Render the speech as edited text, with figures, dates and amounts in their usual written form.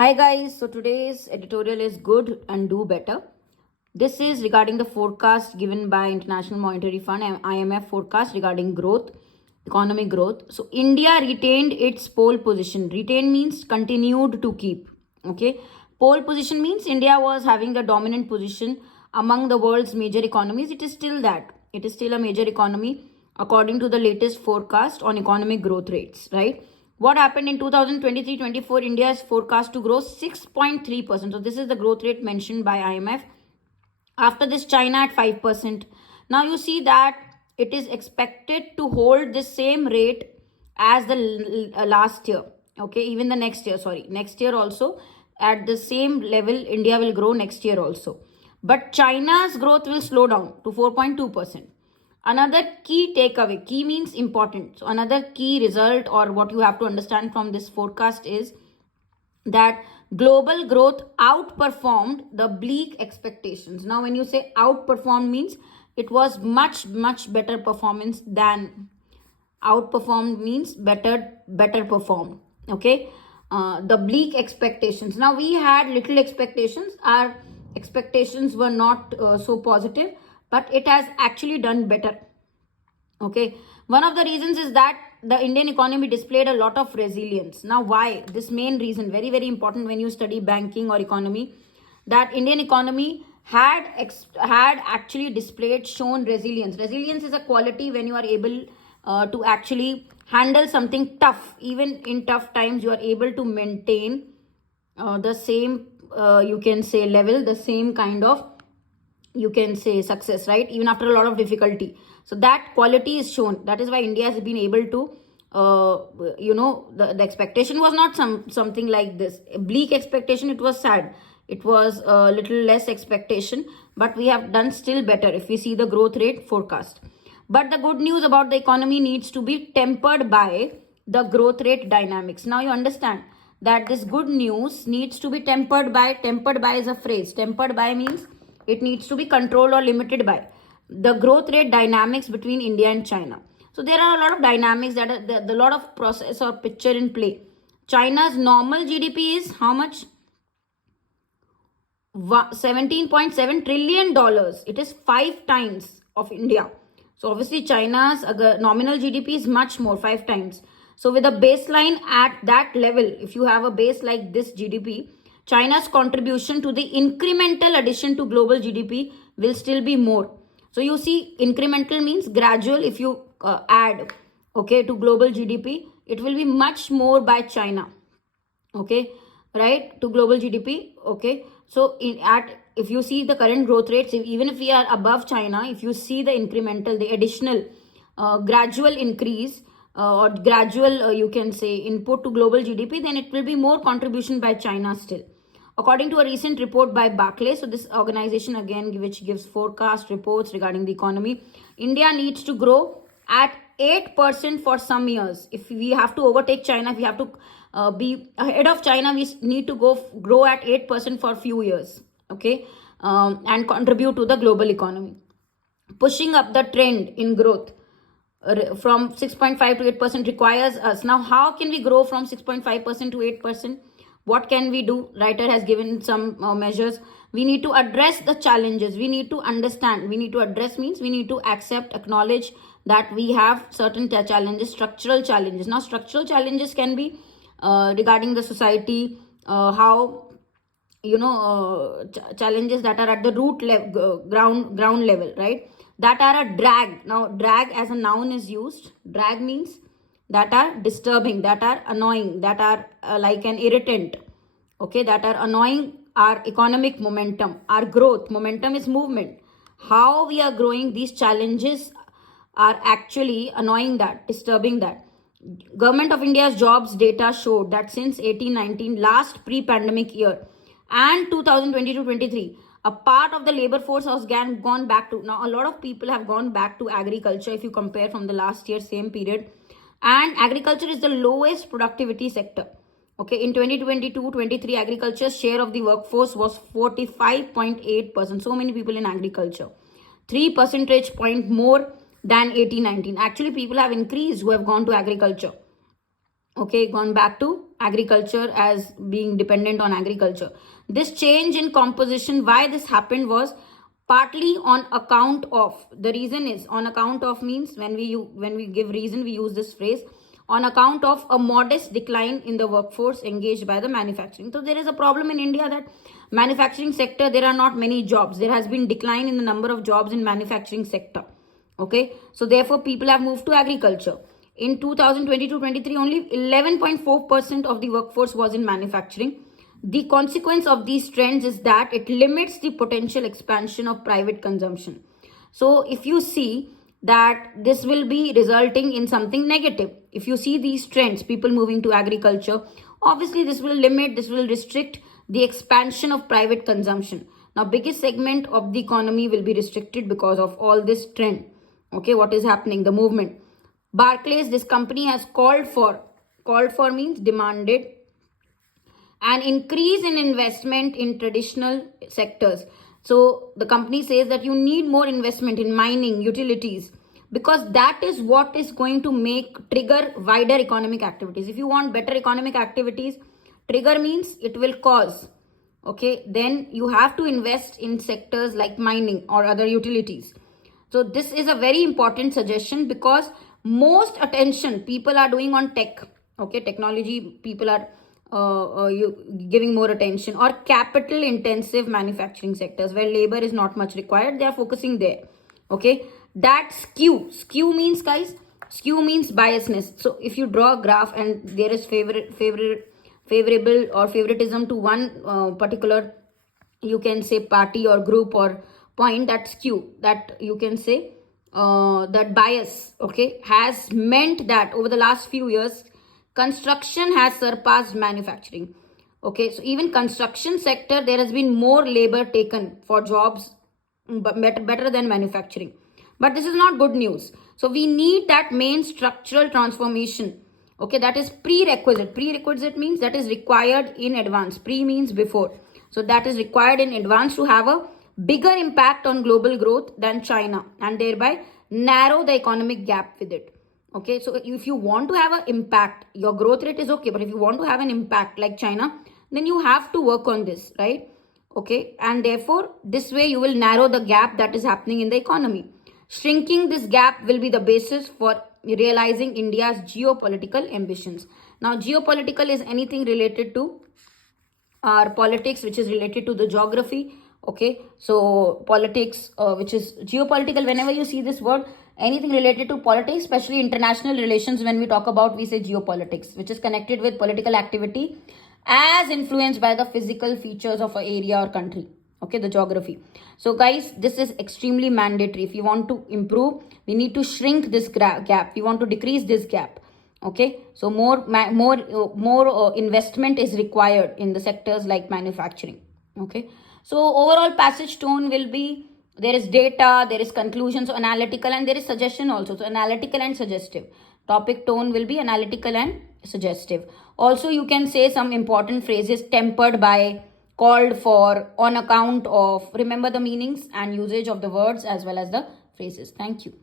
Hi guys, so today's editorial is Good and Do Better. This is regarding the forecast given by International Monetary Fund and IMF forecast regarding growth, economic growth. So India retained its pole position. Retain means continued to keep. Okay. Pole position means India was having a dominant position among the world's major economies. It is still that. It is still a major economy according to the latest forecast on economic growth rates, right? What happened in 2023-24? India is forecast to grow 6.3%. So this is the growth rate mentioned by IMF. After this, China at 5%. Now you see that it is expected to hold the same rate as the last year. Okay, even the next year, next year also at the same level, India will grow next year also. But China's growth will slow down to 4.2%. Another key takeaway, key means important. So another key result or what you have to understand from this forecast is that global growth outperformed the bleak expectations. Now, when you say outperformed means it was much better performance than outperformed means better performed. Okay, the bleak expectations. Now we had little expectations. Our expectations were not so positive, but it has actually done better. Okay, one of the reasons is that the Indian economy displayed a lot of resilience. Now why? This main reason, very important when you study banking or economy, that Indian economy had actually shown resilience. Resilience is a quality when you are able to actually handle something tough. Even in tough times you are able to maintain the same you can say level, the same kind of you can say success, right? Even after a lot of difficulty. So that quality is shown. That is why India has been able to the expectation was not something like this a bleak expectation. It was sad. It was a little less expectation, but we have done still better if we see the growth rate forecast. But the good news about the economy needs to be tempered by the growth rate dynamics. Now you understand that this good news needs to be tempered by is a phrase. Tempered by means it needs to be controlled or limited by the growth rate dynamics between India and China. So there are a lot of dynamics that are the lot of process or picture in play. China's normal GDP is how much? $17.7 trillion. It is 5 times of India. So obviously China's nominal GDP is much more, 5 times. So with a baseline at that level, if you have a base like this GDP, China's contribution to the incremental addition to global GDP will still be more. So you see, incremental means gradual. If you add, okay, to global GDP, it will be much more by China. Okay, right, to global GDP. Okay, so if you see the current growth rates, even if we are above China, if you see the incremental, the additional gradual increase or gradual you can say input to global GDP, then it will be more contribution by China still. According to a recent report by Barclays, so this organization again which gives forecast reports regarding the economy, India needs to grow at 8% for some years. If we have to overtake China, if we have to be ahead of China, we need to grow at 8% for a few years. Okay, and contribute to the global economy, pushing up the trend in growth from 6.5 to 8% requires us. Now, how can we grow from 6.5% to 8%? What can we do? Writer has given some measures. We need to address the challenges. We need to understand. We need to address means we need to accept, acknowledge that we have certain challenges, structural challenges. Now, structural challenges can be regarding the society, how challenges that are at the root level, ground level, right? That are a drag. Now, drag as a noun is used. Drag means that are disturbing, that are annoying, that are like an irritant, okay, that are annoying our economic momentum. Our growth momentum is movement. How we are growing, these challenges are actually annoying that, disturbing that. Government of India's jobs data showed that since 1819, last pre-pandemic year, and 2022-23, a part of the labor force has gone back to, now a lot of people have gone back to agriculture if you compare from the last year same period, and agriculture is the lowest productivity sector. Okay, in 2022-23, agriculture's share of the workforce was 45.8%. So many people in agriculture, 3 percentage point more than 1819. Actually, people have increased who have gone to agriculture. Okay, gone back to agriculture as being dependent on agriculture. This change in composition, why this happened was partly on account of, the reason is on account of means when we give reason, we use this phrase, on account of a modest decline in the workforce engaged by the manufacturing. So there is a problem in India that manufacturing sector, there are not many jobs. There has been decline in the number of jobs in manufacturing sector. Okay, so therefore people have moved to agriculture. In 2022-23, only 11.4% of the workforce was in manufacturing. The consequence of these trends is that it limits the potential expansion of private consumption. So if you see that this will be resulting in something negative. If you see these trends, people moving to agriculture, obviously this will limit, this will restrict the expansion of private consumption. Now, biggest segment of the economy will be restricted because of all this trend. Okay, what is happening? The movement. Barclays, this company has called for means demanded an increase in investment in traditional sectors. So the company says that you need more investment in mining, utilities, because that is what is going to trigger wider economic activities. If you want better economic activities, trigger means it will cause. Okay, then you have to invest in sectors like mining or other utilities. So this is a very important suggestion because most attention people are doing on tech. Okay, technology, people are giving more attention, or capital intensive manufacturing sectors where labor is not much required, they are focusing there. Okay, that skew means, guys, skew means biasness. So if you draw a graph and there is favorable or favoritism to one particular, you can say, party or group or point, that skew, that you can say that bias, okay, has meant that over the last few years construction has surpassed manufacturing. Okay, so even construction sector, there has been more labor taken for jobs, but better than manufacturing. But this is not good news. So we need that main structural transformation. Okay, that is prerequisite. Prerequisite means that is required in advance. Pre means before. So that is required in advance to have a bigger impact on global growth than China and thereby narrow the economic gap with it. Okay, so if you want to have an impact, your growth rate is okay, but if you want to have an impact like China, then you have to work on this, right? Okay, and therefore this way you will narrow the gap that is happening in the economy. Shrinking this gap will be the basis for realizing India's geopolitical ambitions. Now, geopolitical is anything related to our politics, which is related to the geography. Okay, so politics, which is geopolitical, whenever you see this word, anything related to politics, especially international relations, when we talk about, we say geopolitics, which is connected with political activity as influenced by the physical features of an area or country. Okay, the geography. So guys, this is extremely mandatory. If you want to improve, we need to shrink this gap. We want to decrease this gap. Okay, so more investment is required in the sectors like manufacturing. Okay, so overall passage tone will be, there is data, there is conclusion, so analytical, and there is suggestion also. So analytical and suggestive. Topic tone will be analytical and suggestive. Also, you can say some important phrases: tempered by, called for, on account of. Remember the meanings and usage of the words as well as the phrases. Thank you.